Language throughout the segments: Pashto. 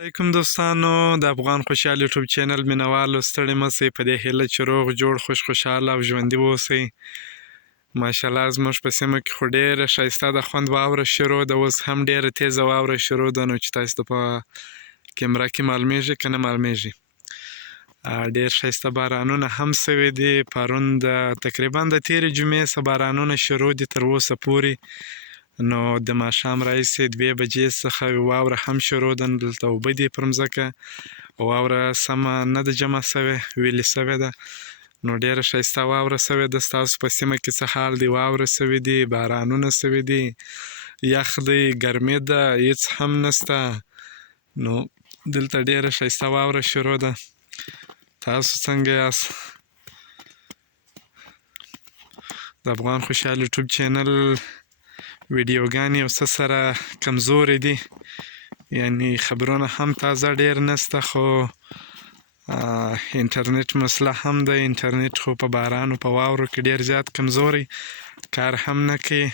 علیکم دوستانو د افغان خوشحال یوټیوب چینل مینوالو ستړي مه شئ په دې هیله چې روغ جوړ خوشحاله او ژوندي واوسئ. ماشاءالله زموږ په سیمه کې خو ډیره ښایسته ده خوند واوره شروع ده، اوس هم ډیره تیزه واوره شروع ده، نو چې تاسو ته په کیمره کې معلومیږي که نه معلومیږي. ډیر ښایسته بارانونه هم سوي دي، پرون تقریبا د تیرې جمعې څخه بارانونه شروع دي تر اوسه پورې، نو د ماښام راهیسې 2 بجې څخه واوره هم شروع ده. دلته اوبه دي پر مځکه، واوره سمه نه ده جمع سوې، ویلې سوې ده، نو ډیره ښایسته واوره سوې ده. ستاسو په سیمه کې څه حال دی؟ واوره سوي دي، بارانونه سوي دي، یخ دی، ګرمي ده، هیڅ هم نسته، نو دلته ډیره ښایسته واوره شروع ده. تاسو څنګه یاست؟ د افغان خوشحال یوټیوب چینل ویډیوګانې یو څه سره کمزورې دي، یعنی خبرونه هم تازه ډیر نسته، خو انټرنیټ مسله هم ده. انټرنیټ خو په باران او په واورو کې ډیر زیات کمزوری کار هم نه کوي،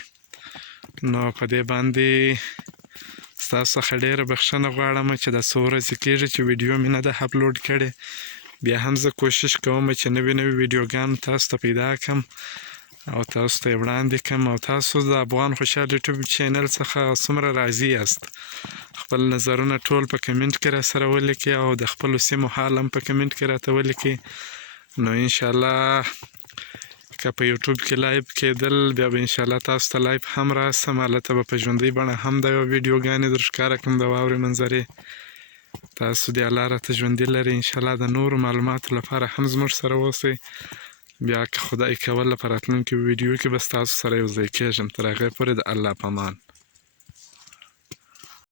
نو په دې باندې ستاسو څخه ډیره بخښنه غواړم چې دا څو ورځې کیږي چې ویډیو مې نه ده اپلوډ کړې. بیا هم زه کوشش کوم چې نوې ویډیوګانې تاسو ته پیدا کړم او تاسو ته یې وړاندې کړم. او تاسو د افغان خوشحال یوټیوب چینل څخه څومره راضي یاست؟ خپل نظرونه ټول په کمنټ کې راسره ولیکئ او د خپلو سیمو حال هم په کمنټ کې راته ولیکئ، نو انشاءالله که په یوټیوب کې لایف کېدل بیا به انشاءالله تاسو ته لایف هم راسم، هلته به په ژوندۍ بڼه هم د ویډیوګانې در ښکاره کړم د واورې منظرې. تاسو دې الله راته ژوندي لري، انشاءالله د نورو معلوماتو لپاره هم زموږ سره اوسئ. بیا که خدای کوله په راتلونکي ویډیو کې به ستاسو سره یو ځای کېږم. تر هغې پورې د الله په امان.